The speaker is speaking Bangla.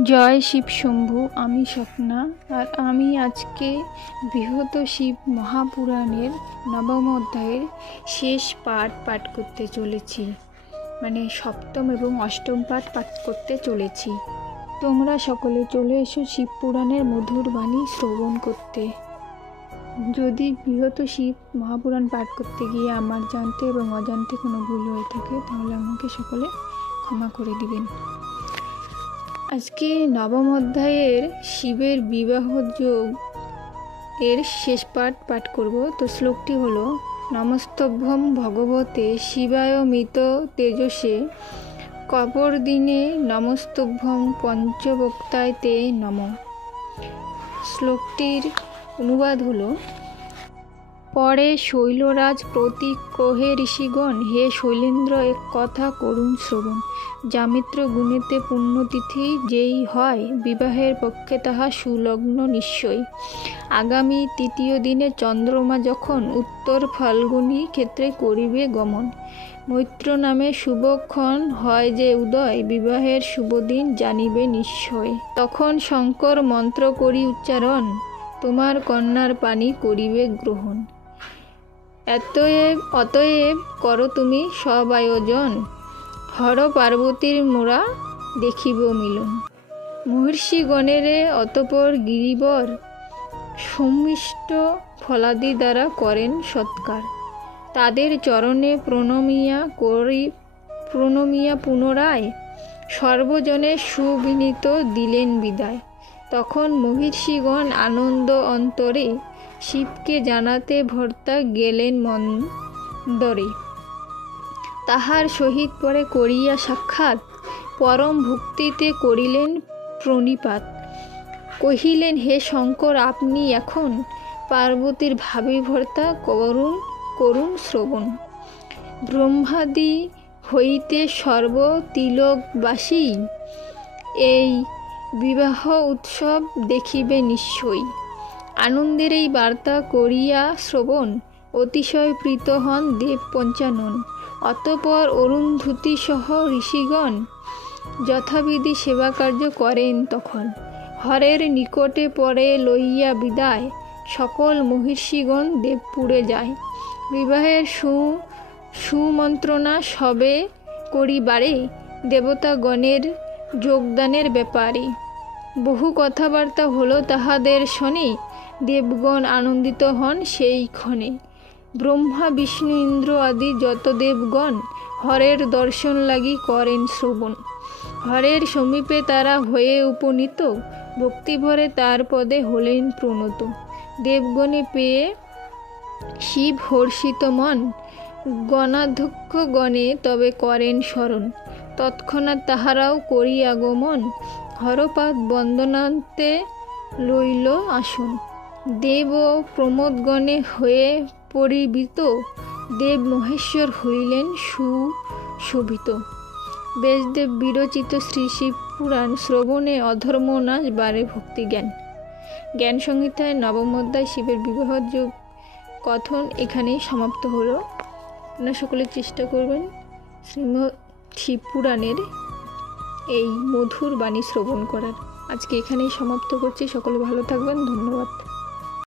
জয় শিব শম্ভু, আমি স্বপ্না। আর আমি আজকে বৃহৎ শিব মহাপুরাণের নবম অধ্যায়ের শেষ পাঠ পাঠ করতে চলেছি। মানে সপ্তম এবং অষ্টম পাঠ পাঠ করতে চলেছি। তোমরা সকলে চলে এসো শিব পুরাণের মধুর বাণী শ্রবণ করতে। যদি বৃহৎ শিব মহাপুরাণ পাঠ করতে গিয়ে আমার জানতে এবং অজান্তে কোনো ভুল হয়ে থাকে, তাহলে আমাকে সকলে ক্ষমা করে দিবেন। আজকে নবম অধ্যায়ের শিবের বিবাহ যোগ এর শেষ পাঠ পাঠ করব। তো শ্লোকটি হলো, নমস্তভ্যম ভগবতে শিবায় মৃত তেজসে। কবর দিনে নমস্তভ্যম পঞ্চবক্তায় তে নম। শ্লোকটির অনুবাদ হলো পরে শৈলরাজ প্রতীক কহে ঋষিগণ, হে শৈলেন্দ্র, এক কথা করুণ শ্রবণ। জামিত্র গুণেতে পুণ্যতিথি যেই হয়, বিবাহের পক্ষে তাহা সুলগ্ন নিশ্চয় আগামী তৃতীয় দিনে চন্দ্রমা যখন উত্তর ফাল্গুনী ক্ষেত্রে করিবে গমন। মৈত্র নামে শুভক্ষণ হয় যে উদয়, বিবাহের শুভদিন জানিবে নিশ্চয়। তখন শঙ্কর মন্ত্র করি উচ্চারণ, তোমার কন্যার পানি করিবে গ্রহণ। এতএব, অতএব করো তুমি সব আয়োজন হর পার্বতীর মোরা দেখিব মিলন। মহর্ষি গণেরে অতপর গিরিবর সমিষ্ট ফলাদি দ্বারা করেন সৎকার। তাদের চরণে প্রণমিয়া করি, প্রণমিয়া পুনরায় সর্বজনে সুবিনীত দিলেন বিদায়। তখন মহিষীগণ আনন্দ অন্তরে শিবকে জানাতে ভর্তা গেলেন মন্দরে। তাহার সহিত পরে করিয়া সাক্ষাৎ, পরম ভক্তিতে করিলেন প্রণিপাত। কহিলেন, হে শঙ্কর, আপনি এখন পার্বতীর ভাবি ভর্তা করুন করুন শ্রবণ। ব্রহ্মাদি হইতে সর্ব তিলকবাসী এই বিবাহ উৎসব দেখিবে নিশ্চয়ই। আনন্দের এই বার্তা করিয়া শ্রবণ, অতিশয় প্রীত হন দেব পঞ্চানন। অতপর অরুন্ধতী সহ ঋষিগণ যথাবিধি সেবা কার্য করেন তখন। হরের নিকটে পরে লইয়া বিদায়, সকল মহিষীগণ দেবপুরে যায়। বিবাহের সু, সুমন্ত্রণা সবে করিবারে দেবতাগণের যোগদানের ব্যাপারে। বহু কথাবার্তা হলো তাহাদের শনে, দেবগণ আনন্দিত হন সেই ক্ষণে। ব্রহ্মা, বিষ্ণু, ইন্দ্র আদি যত দেবগণ হরের দর্শন লাগি করেন শ্রবণ। হরের সমীপে তারা হয়ে উপনীত, ভক্তিভরে তার পদে হলেন প্রণত। দেবগণে পেয়ে শিব হর্ষিত মন গণাধ্যক্ষ গণে তবে করেন স্মরণ। তৎক্ষণাৎ তাহারাও করি আগমন হরপাত বন্দনান্তে লইল আসন। দেব প্রমোদগণে হয়ে পরিবৃত, দেব মহেশ্বর হইলেন সুশোভিত। বেশদেব বিরচিত শ্রী শিব পুরাণ শ্রবণে অধর্ম নাশ বারে ভক্তি জ্ঞান। সংহিতায় নবম অধ্যায় শিবের বিবাহ যোগ কথন এখানেই সমাপ্ত হলো। আপনারা সকলে চেষ্টা করবেন শ্রীম শিব পুরাণের এই মধুর বাণী শ্রবণ করার। আজকে এখানেই সমাপ্ত করছি। সকলে ভালো থাকবেন। ধন্যবাদ।